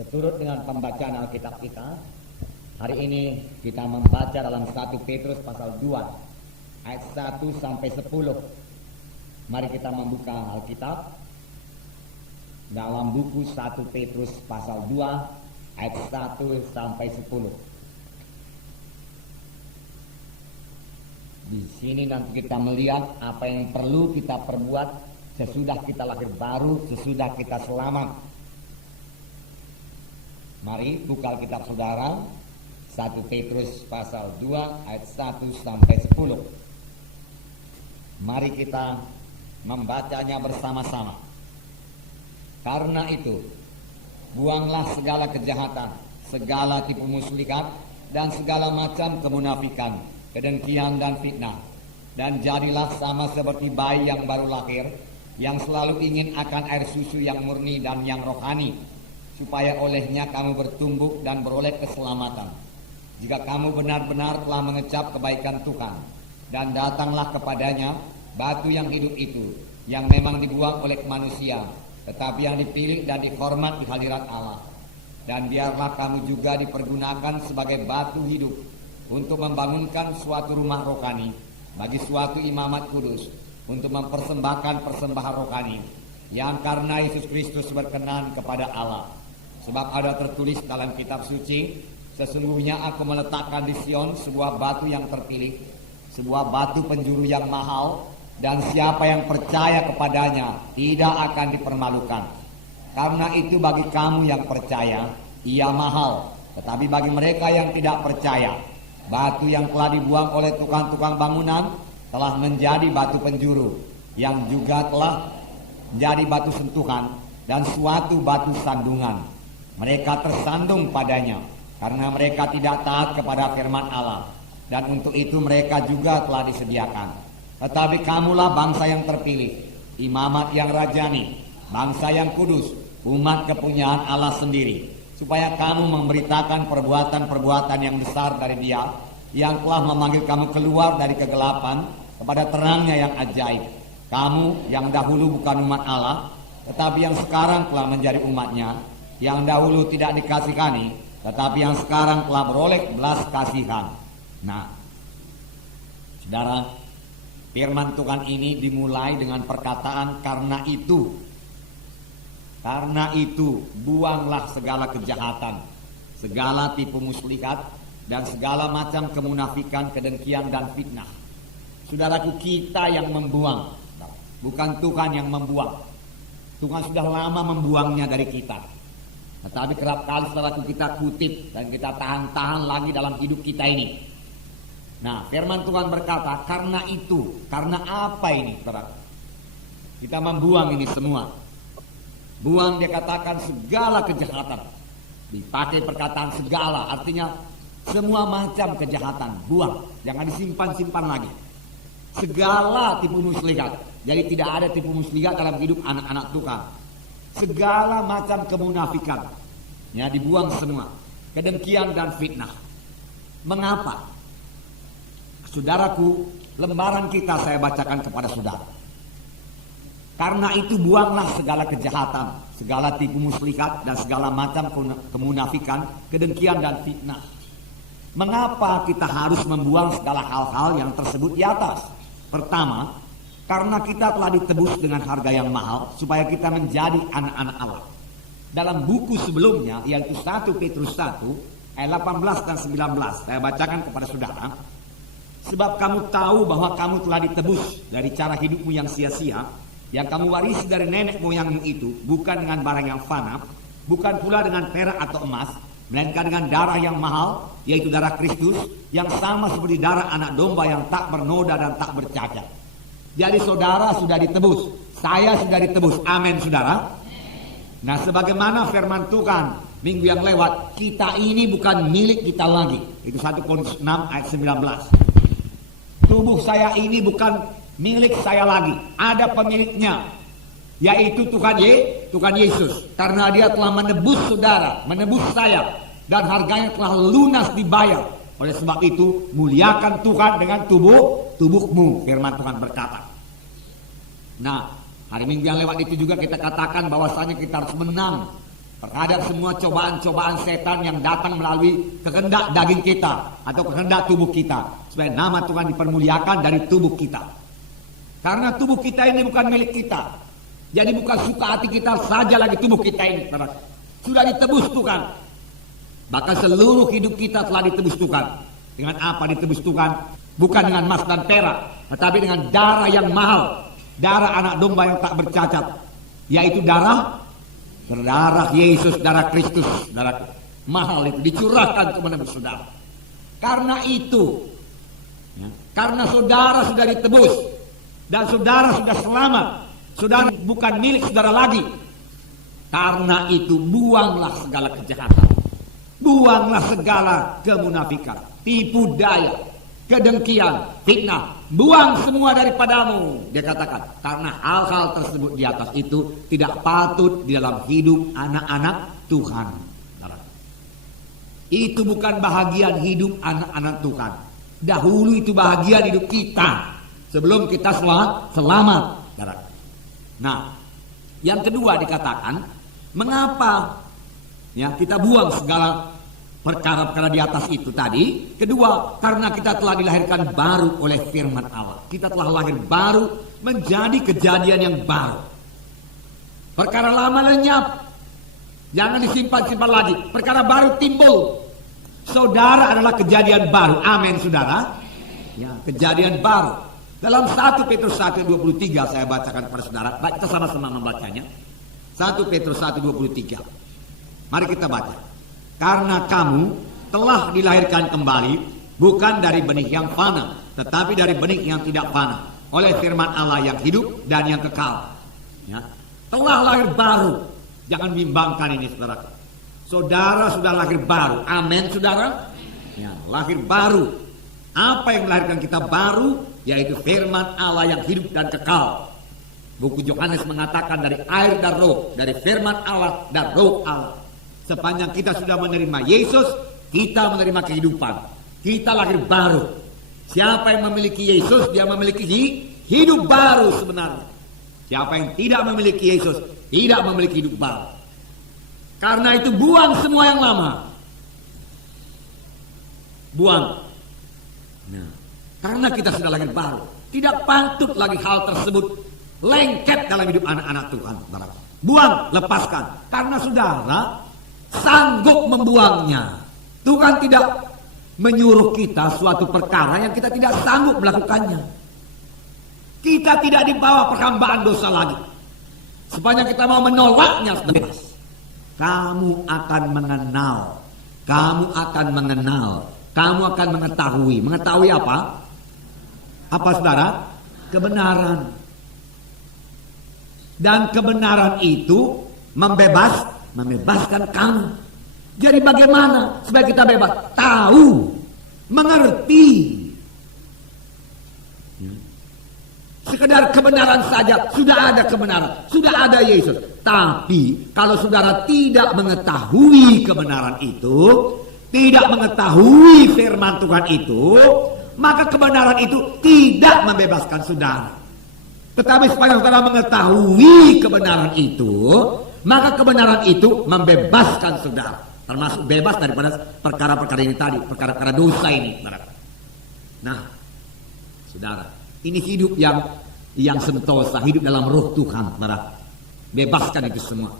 Seturut dengan pembacaan Alkitab kita, hari ini kita membaca dalam 1 Petrus pasal 2 ayat 1 sampai 10. Mari kita membuka Alkitab dalam buku 1 Petrus pasal 2 ayat 1 sampai 10. Di sini nanti kita melihat apa yang perlu kita perbuat sesudah kita lahir baru, sesudah kita selamat. Mari buka Alkitab saudara, 1 Petrus pasal 2 ayat 1 sampai 10. Mari kita membacanya bersama-sama. Karena itu, buanglah segala kejahatan, segala tipu muslihat, dan segala macam kemunafikan, kedengkian dan fitnah. Dan jadilah sama seperti bayi yang baru lahir, yang selalu ingin akan air susu yang murni dan yang rohani, supaya olehnya kamu bertumbuh dan beroleh keselamatan. Jika kamu benar-benar telah mengecap kebaikan Tuhan, dan datanglah kepadanya batu yang hidup itu, yang memang dibuang oleh manusia, tetapi yang dipilih dan dihormat di hadirat Allah. Dan biarlah kamu juga dipergunakan sebagai batu hidup untuk membangunkan suatu rumah rohani bagi suatu imamat kudus, untuk mempersembahkan persembahan rohani yang karena Yesus Kristus berkenan kepada Allah. Sebab ada tertulis dalam kitab suci, sesungguhnya aku meletakkan di Sion sebuah batu yang terpilih, sebuah batu penjuru yang mahal, dan siapa yang percaya kepadanya tidak akan dipermalukan. Karena itu bagi kamu yang percaya, ia mahal. Tetapi bagi mereka yang tidak percaya, batu yang telah dibuang oleh tukang-tukang bangunan telah menjadi batu penjuru, yang juga telah menjadi batu sentuhan dan suatu batu sandungan. Mereka tersandung padanya karena mereka tidak taat kepada firman Allah, dan untuk itu mereka juga telah disediakan. Tetapi kamulah bangsa yang terpilih, imamat yang rajani, bangsa yang kudus, umat kepunyaan Allah sendiri, supaya kamu memberitakan perbuatan-perbuatan yang besar dari Dia, yang telah memanggil kamu keluar dari kegelapan kepada terangnya yang ajaib. Kamu yang dahulu bukan umat Allah, tetapi yang sekarang telah menjadi umatnya, yang dahulu tidak dikasihani, tetapi yang sekarang telah beroleh belas kasihan. Nah, saudara, firman Tuhan ini dimulai dengan perkataan karena itu. Karena itu, buanglah segala kejahatan, segala tipu muslihat, dan segala macam kemunafikan, kedengkian, dan fitnah. Saudaraku, kita yang membuang, bukan Tuhan yang membuang. Tuhan sudah lama membuangnya dari kita. Tetapi kerap kali saudaraku kita kutip dan kita tahan-tahan lagi dalam hidup kita ini. Nah, firman Tuhan berkata, karena itu. Karena apa ini, saudara? Kita membuang ini semua. Buang, dia katakan segala kejahatan. Dipakai perkataan segala, artinya semua macam kejahatan. Buang, jangan disimpan-simpan lagi. Segala tipu muslihat. Jadi tidak ada tipu muslihat dalam hidup anak-anak Tuhan. Segala macam kemunafikan, ya, dibuang semua. Kedengkian dan fitnah. Mengapa? Saudaraku, lembaran kita saya bacakan kepada saudara. Karena itu buanglah segala kejahatan, segala tipu muslihat, dan segala macam kemunafikan, kedengkian dan fitnah. Mengapa kita harus membuang segala hal-hal yang tersebut di atas? Pertama, karena kita telah ditebus dengan harga yang mahal, supaya kita menjadi anak-anak Allah. Dalam buku sebelumnya, yaitu 1 Petrus 1 ayat 18 dan 19, saya bacakan kepada saudara. Sebab kamu tahu bahwa kamu telah ditebus dari cara hidupmu yang sia-sia, yang kamu warisi dari nenek moyangmu itu, bukan dengan barang yang fana, bukan pula dengan perak atau emas, melainkan dengan darah yang mahal, yaitu darah Kristus, yang sama seperti darah anak domba yang tak bernoda dan tak bercacat. Jadi saudara sudah ditebus, saya sudah ditebus, amin saudara. Nah, sebagaimana firman Tuhan minggu yang lewat, kita ini bukan milik kita lagi. Itu 1 Korintus 6 ayat 19. Tubuh saya ini bukan milik saya lagi, ada pemiliknya, yaitu Tuhan Yesus. Karena dia telah menebus saudara, menebus saya, dan harganya telah lunas dibayar. Oleh sebab itu, muliakan Tuhan dengan tubuhmu, firman Tuhan berkata. Nah, hari Minggu yang lewat itu juga kita katakan bahwasanya kita harus menang terhadap semua cobaan-cobaan setan yang datang melalui kehendak daging kita atau kehendak tubuh kita, supaya nama Tuhan dipermuliakan dari tubuh kita. Karena tubuh kita ini bukan milik kita, jadi bukan suka hati kita saja lagi tubuh kita ini, sudah ditebus Tuhan. Bahkan seluruh hidup kita telah ditebus Tuhan. Dengan apa ditebus Tuhan? Bukan dengan emas dan perak, tetapi dengan darah yang mahal, darah anak domba yang tak bercacat, yaitu darah Yesus, darah Kristus, darah mahal itu dicurahkan kepada saudara. Karena itu, karena saudara sudah ditebus dan saudara sudah selamat, saudara bukan milik saudara lagi. Karena itu buanglah segala kejahatan, buanglah segala kemunafikan, tipu daya, kedengkian, fitnah, buang semua daripadamu. Dia katakan, karena hal-hal tersebut di atas itu tidak patut di dalam hidup anak-anak Tuhan. Itu bukan bahagian hidup anak-anak Tuhan. Dahulu itu bahagian hidup kita sebelum kita selamat. Nah, yang kedua dikatakan, mengapa ya kita buang segala perkara-perkara di atas itu tadi. Kedua, karena kita telah dilahirkan baru oleh firman Allah. Kita telah lahir baru menjadi kejadian yang baru. Perkara lama lenyap, jangan disimpan-simpan lagi. Perkara baru timbul. Saudara adalah kejadian baru. Amin, saudara. Ya, kejadian baru. Dalam 1 Petrus 1:23 saya bacakan kepada saudara. Baik, kita sama-sama membacanya. 1 Petrus 1:23. Mari kita baca. Karena kamu telah dilahirkan kembali bukan dari benih yang fana, tetapi dari benih yang tidak fana, oleh firman Allah yang hidup dan yang kekal. Ya. Telah lahir baru. Jangan bimbangkan ini, saudara. Saudara sudah lahir baru. Amin, saudara. Ya, lahir baru. Apa yang melahirkan kita baru? Yaitu firman Allah yang hidup dan kekal. Buku Yohanes mengatakan dari air dan roh, dari firman Allah dan roh Allah. Sepanjang kita sudah menerima Yesus, kita menerima kehidupan. Kita lahir baru. Siapa yang memiliki Yesus, dia memiliki hidup baru sebenarnya. Siapa yang tidak memiliki Yesus, tidak memiliki hidup baru. Karena itu buang semua yang lama. Buang. Nah, karena kita sudah lahir baru, tidak patut lagi hal tersebut lengket dalam hidup anak-anak Tuhan. Buang, lepaskan. Karena saudara sanggup membuangnya. Tuhan tidak menyuruh kita suatu perkara yang kita tidak sanggup melakukannya. Kita tidak dibawa perhambaan dosa lagi. Sepanjang kita mau menolaknya bebas. Kamu akan mengenal. Kamu akan mengenal. Kamu akan mengetahui. Mengetahui apa? Apa, saudara? Kebenaran. Dan kebenaran itu membebaskan kamu. Jadi bagaimana supaya kita bebas? Tahu, mengerti. Sekedar kebenaran saja, sudah ada kebenaran, sudah ada Yesus. Tapi kalau saudara tidak mengetahui kebenaran itu, tidak mengetahui firman Tuhan itu, maka kebenaran itu tidak membebaskan saudara. Tetapi supaya saudara mengetahui kebenaran itu, maka kebenaran itu membebaskan saudara, termasuk bebas daripada perkara-perkara ini tadi, perkara-perkara dosa ini. Nah, saudara, ini hidup yang sentosa, hidup dalam roh Tuhan, saudara. Bebaskan itu semua.